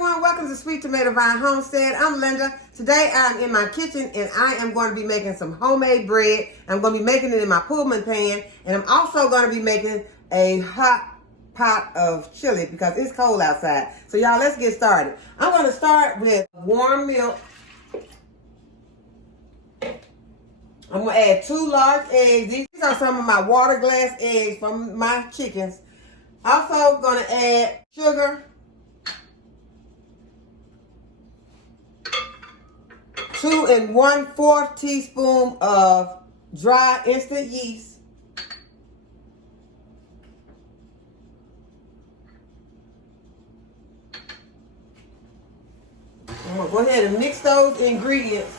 everyone, welcome to Sweet Tomato Vine Homestead. I'm Linda. Today I'm in my kitchen and I am going to be making some homemade bread. I'm going to be making it in my Pullman Pan, and I'm also going to be making a hot pot of chili because it's cold outside. So y'all, let's get started. I'm going to start with warm milk. I'm going to add 2 large eggs. These are some of my water glass eggs from my chickens. Also going to add sugar, 2 1/4 teaspoon of dry instant yeast. I'm going to go ahead and mix those ingredients.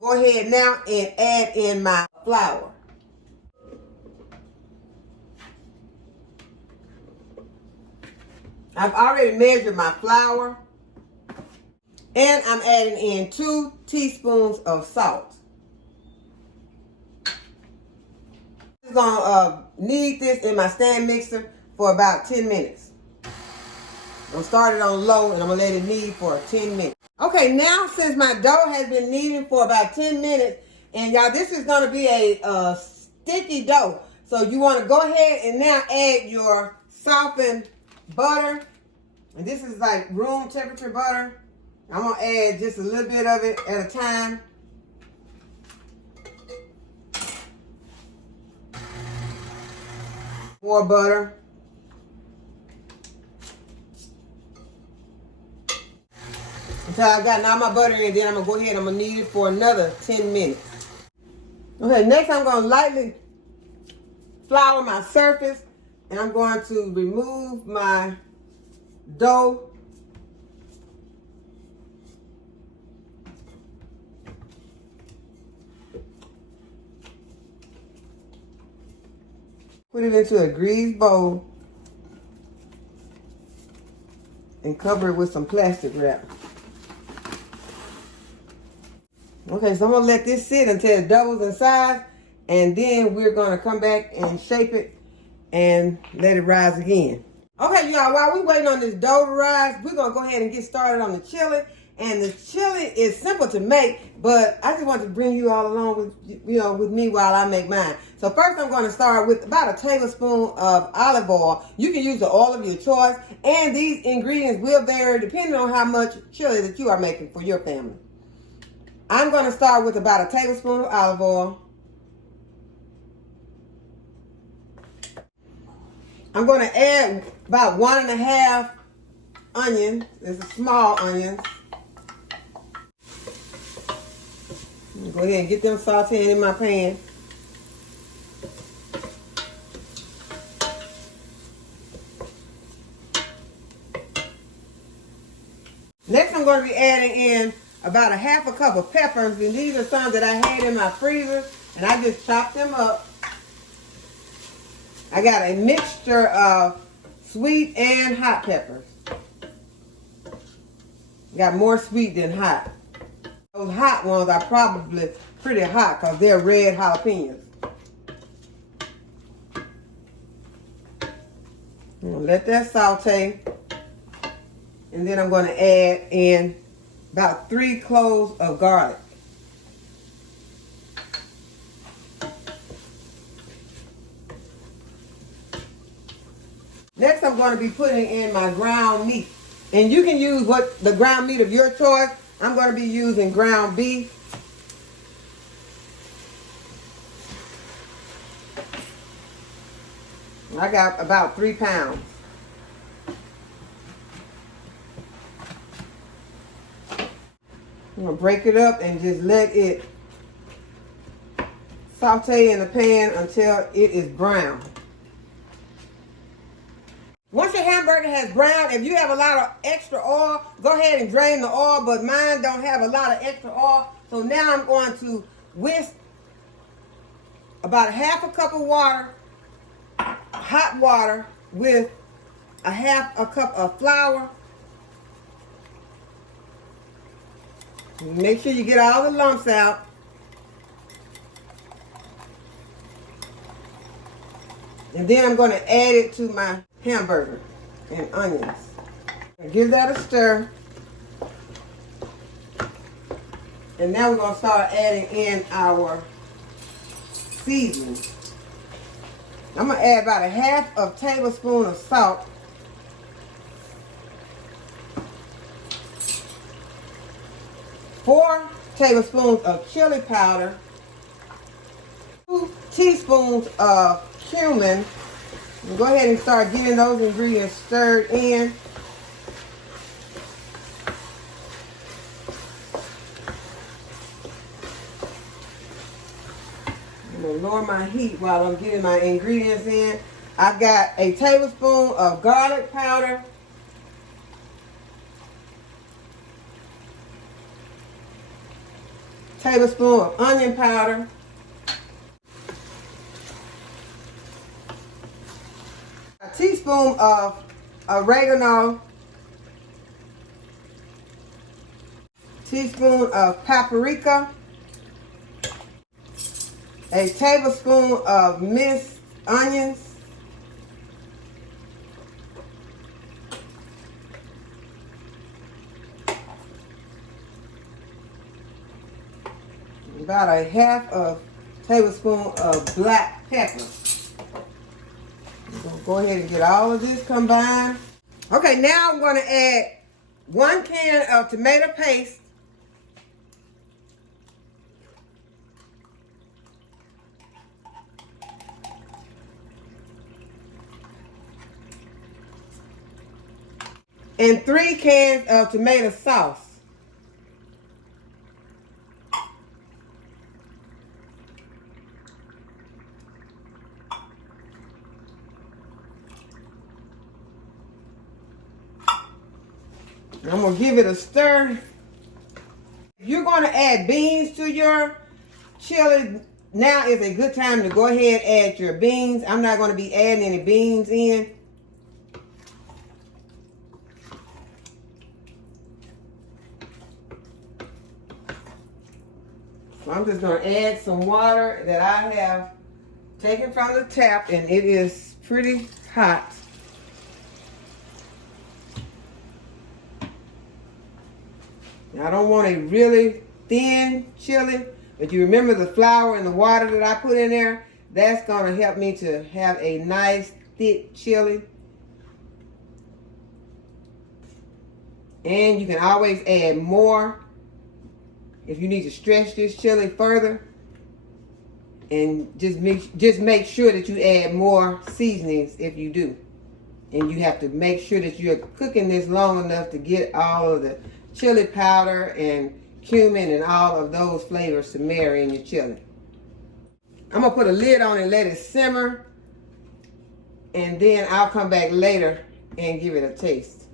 Go ahead now and add in my flour. I've already measured my flour, and I'm adding in 2 teaspoons of salt. I'm going to knead this in my stand mixer for about 10 minutes. I'm going to start it on low and I'm going to let it knead for 10 minutes. Okay, now since my dough has been kneading for about 10 minutes, and y'all, this is going to be a sticky dough. So you want to go ahead and now add your softened butter. And this is like room temperature butter. I'm going to add just a little bit of it at a time. More butter. Until I got all my butter in, then I'm going to go ahead and I'm going to knead it for another 10 minutes. Okay, next I'm going to lightly flour my surface, and I'm going to remove my dough. Put it into a greased bowl and cover it with some plastic wrap. Okay, so I'm going to let this sit until it doubles in size, and then we're going to come back and shape it and let it rise again. Okay, y'all, while we're waiting on this dough to rise, we're going to go ahead and get started on the chili. And the chili is simple to make, but I just want to bring you all along with me while I make mine. So first I'm going to start with about a tablespoon of olive oil. You can use the oil of your choice, and these ingredients will vary depending on how much chili that you are making for your family. I'm going to start with about a tablespoon of olive oil. I'm going to add about 1 1/2 onion. It's a small onion. Go ahead and get them sauteing in my pan. Next, I'm going to be adding in about a 1/2 cup of peppers, and these are some that I had in my freezer, and I just chopped them up. I got a mixture of sweet and hot peppers. Got more sweet than hot. Those hot ones are probably pretty hot because they're red jalapenos. I'm going to let that saute. And then I'm going to add in about 3 cloves of garlic. Next, I'm going to be putting in my ground meat. And you can use the ground meat of your choice. I'm going to be using ground beef. I got about 3 pounds. I'm going to break it up and just let it saute in the pan until it is brown. Once your hamburger has browned, if you have a lot of extra oil, go ahead and drain the oil, but mine don't have a lot of extra oil. So now I'm going to whisk about a 1/2 cup of water, hot water, with a 1/2 cup of flour. Make sure you get all the lumps out. And then I'm going to add it to my hamburger and onions. Give that a stir. And now we're going to start adding in our seasoning. I'm going to add about a half of tablespoon of salt. Four tablespoons of chili powder. 2 teaspoons of cumin. And go ahead and start getting those ingredients stirred in. I'm going to lower my heat while I'm getting my ingredients in. I've got a tablespoon of garlic powder. Tablespoon of onion powder. A teaspoon of oregano. Teaspoon of paprika. A tablespoon of minced onions. About a half of tablespoon of black pepper. Go ahead and get all of this combined. Okay, now I'm going to add 1 can of tomato paste. And 3 cans of tomato sauce. I'm going to give it a stir. If you're going to add beans to your chili, now is a good time to go ahead and add your beans. I'm not going to be adding any beans in. So I'm just going to add some water that I have taken from the tap, and it is pretty hot. Now, I don't want a really thin chili, but you remember the flour and the water that I put in there? That's going to help me to have a nice thick chili. And you can always add more if you need to stretch this chili further. And just make sure that you add more seasonings if you do. And you have to make sure that you're cooking this long enough to get all of the chili powder and cumin and all of those flavors to marry in your chili. I'm going to put a lid on and let it simmer. And then I'll come back later and give it a taste.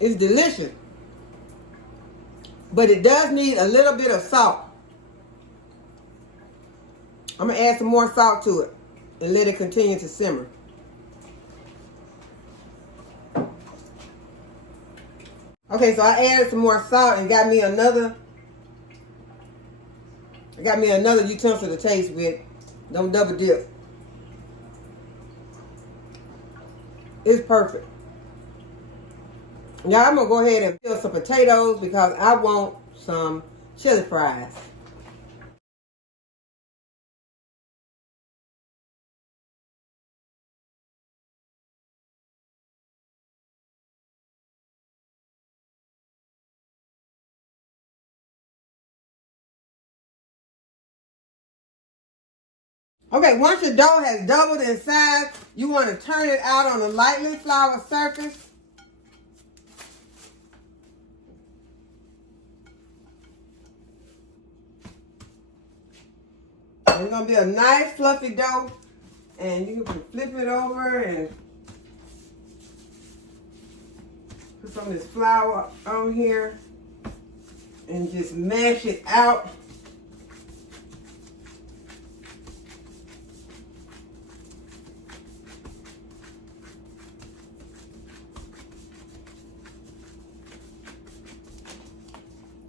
It's delicious. But it does need a little bit of salt. I'm going to add some more salt to it and let it continue to simmer. Okay, so I added some more salt and got me another utensil to taste with. Don't double dip. It's perfect. Now I'm going to go ahead and peel some potatoes because I want some chili fries. Okay, once your dough has doubled in size, you want to turn it out on a lightly floured surface. It's going to be a nice fluffy dough, and you can flip it over and put some of this flour on here and just mash it out.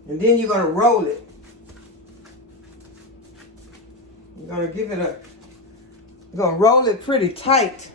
And then you're gonna roll it. You're gonna you're gonna roll it pretty tight.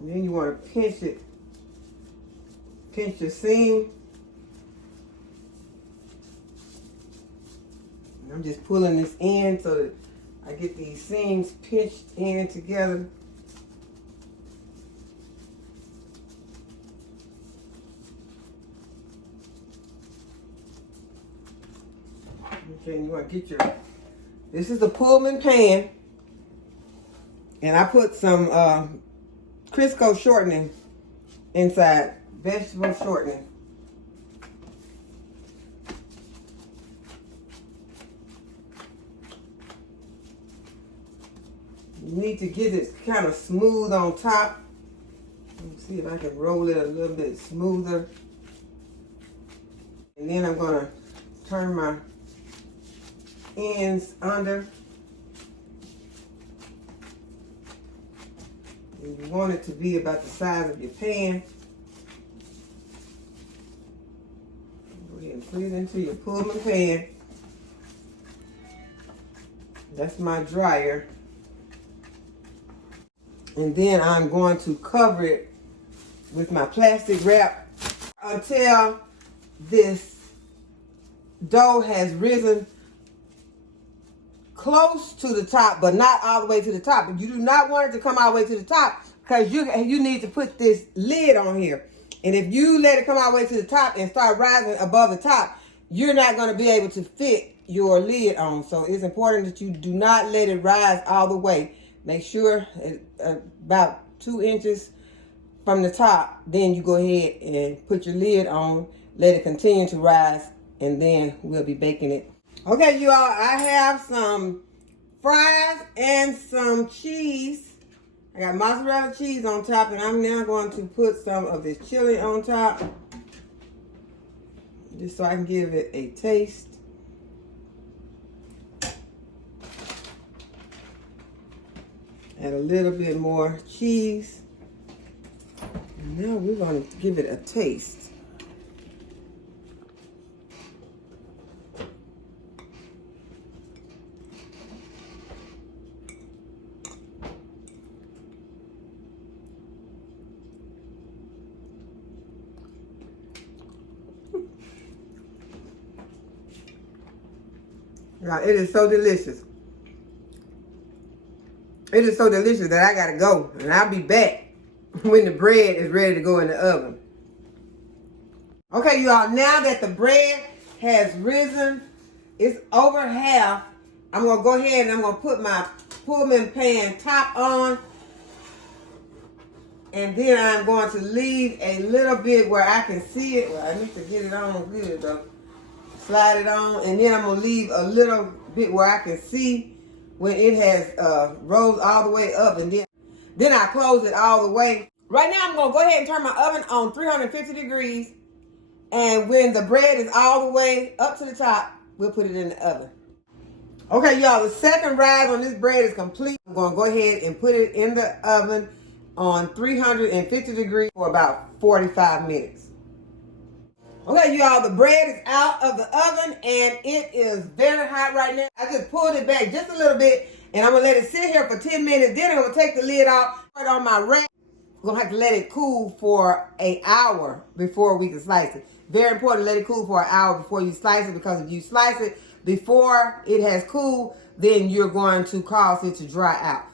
And then you want to pinch the seam. And I'm just pulling this in so that I get these seams pinched in together. Okay, you want to get this is the Pullman Pan. And I put some Crisco shortening inside, vegetable shortening. You need to get it kind of smooth on top. Let me see if I can roll it a little bit smoother. And then I'm going to turn my ends under. And you want it to be about the size of your pan. Go ahead and put it into your Pullman pan. That's my dryer. And then I'm going to cover it with my plastic wrap until this dough has risen close to the top, but not all the way to the top. But you do not want it to come all the way to the top because you need to put this lid on here. And if you let it come all the way to the top and start rising above the top, you're not going to be able to fit your lid on. So it's important that you do not let it rise all the way. Make sure about 2 inches from the top. Then you go ahead and put your lid on. Let it continue to rise, and then we'll be baking it. Okay, you all, I have some fries and some cheese. I got mozzarella cheese on top, and I'm now going to put some of this chili on top, just so I can give it a taste. Add a little bit more cheese. And now we're going to give it a taste. Now, it is so delicious. It is so delicious that I gotta go, and I'll be back when the bread is ready to go in the oven. Okay, you all, now that the bread has risen, it's over half, I'm gonna go ahead and I'm gonna put my Pullman Pan top on, and then I'm going to leave a little bit where I can see it. Well, I need to get it on good though. Slide it on, and then I'm gonna leave a little bit where I can see when it has rose all the way up, and then I close it all the way. Right now I'm gonna go ahead and turn my oven on 350 degrees, and when the bread is all the way up to the top, we'll put it in the oven. Okay, y'all, the second rise on this bread is complete. I'm gonna go ahead and put it in the oven on 350 degrees for about 45 minutes. Okay, y'all, the bread is out of the oven, and it is very hot right now. I just pulled it back just a little bit, and I'm going to let it sit here for 10 minutes. Then I'm going to take the lid off, put it on my rack. I'm going to have to let it cool for an hour before we can slice it. Very important to let it cool for an hour before you slice it, because if you slice it before it has cooled, then you're going to cause it to dry out.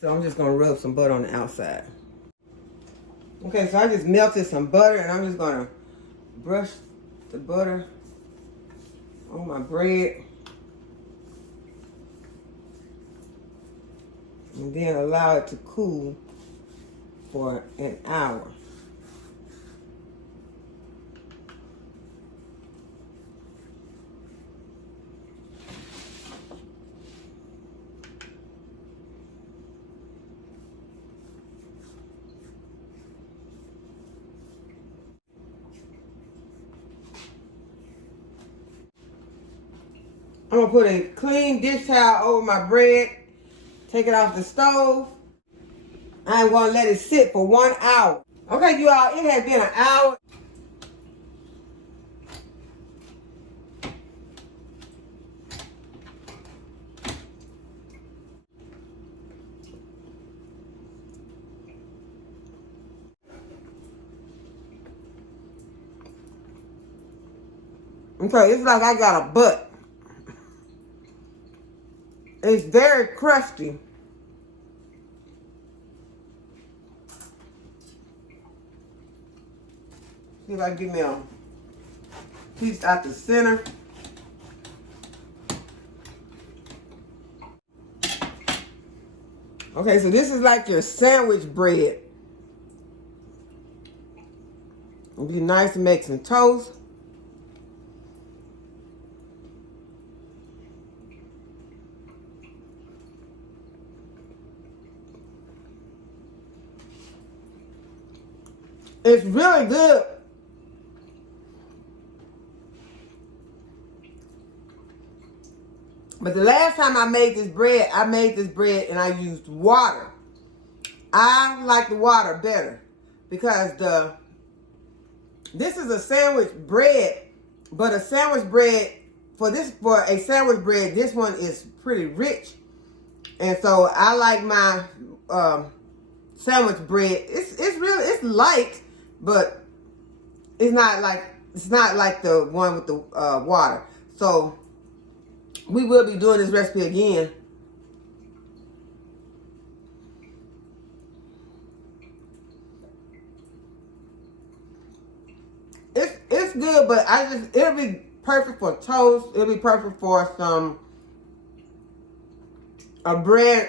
So I'm just going to rub some butter on the outside. Okay, so I just melted some butter, and I'm just going to brush the butter on my bread. and then allow it to cool for an hour. I'm gonna put a clean dish towel over my bread, take it off the stove. I'm gonna let it sit for 1 hour. Okay, you all, it has been an hour. Okay, it's like I got a butt. It's very crusty. See if I can get me a piece out the center. Okay, so this is like your sandwich bread. It'll be nice to make some toast. It's really good. But the last time I made this bread and I used water. I like the water better because this is a sandwich bread, but a sandwich bread for a sandwich bread, this one is pretty rich. And so I like my sandwich bread. It's light, but it's not like the one with the water. So we will be doing this recipe again. It's good, but it'll be perfect for toast. It'll be perfect for a bread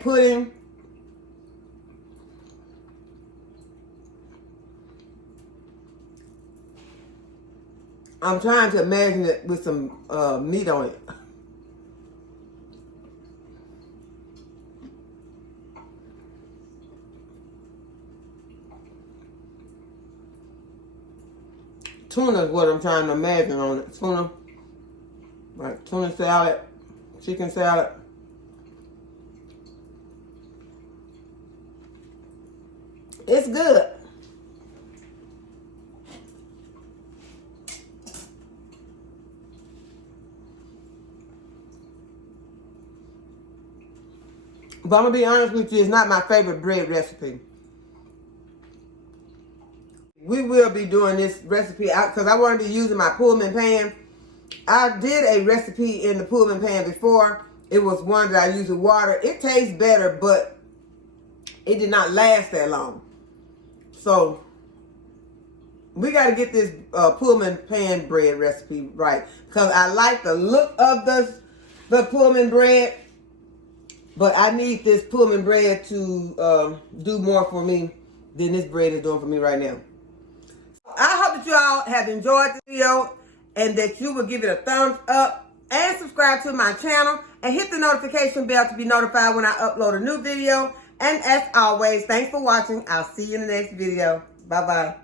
pudding. I'm trying to imagine it with some meat on it. Tuna is what I'm trying to imagine on it. Tuna, like tuna salad, chicken salad. It's good. But I'm going to be honest with you, it's not my favorite bread recipe. We will be doing this recipe out because I want to be using my Pullman Pan. I did a recipe in the Pullman Pan before. It was one that I used with water. It tastes better, but it did not last that long. So we got to get this Pullman Pan bread recipe right because I like the look of the Pullman bread. But I need this Pullman bread to do more for me than this bread is doing for me right now. I hope that you all have enjoyed the video and that you will give it a thumbs up and subscribe to my channel and hit the notification bell to be notified when I upload a new video. And as always, thanks for watching. I'll see you in the next video. Bye-bye.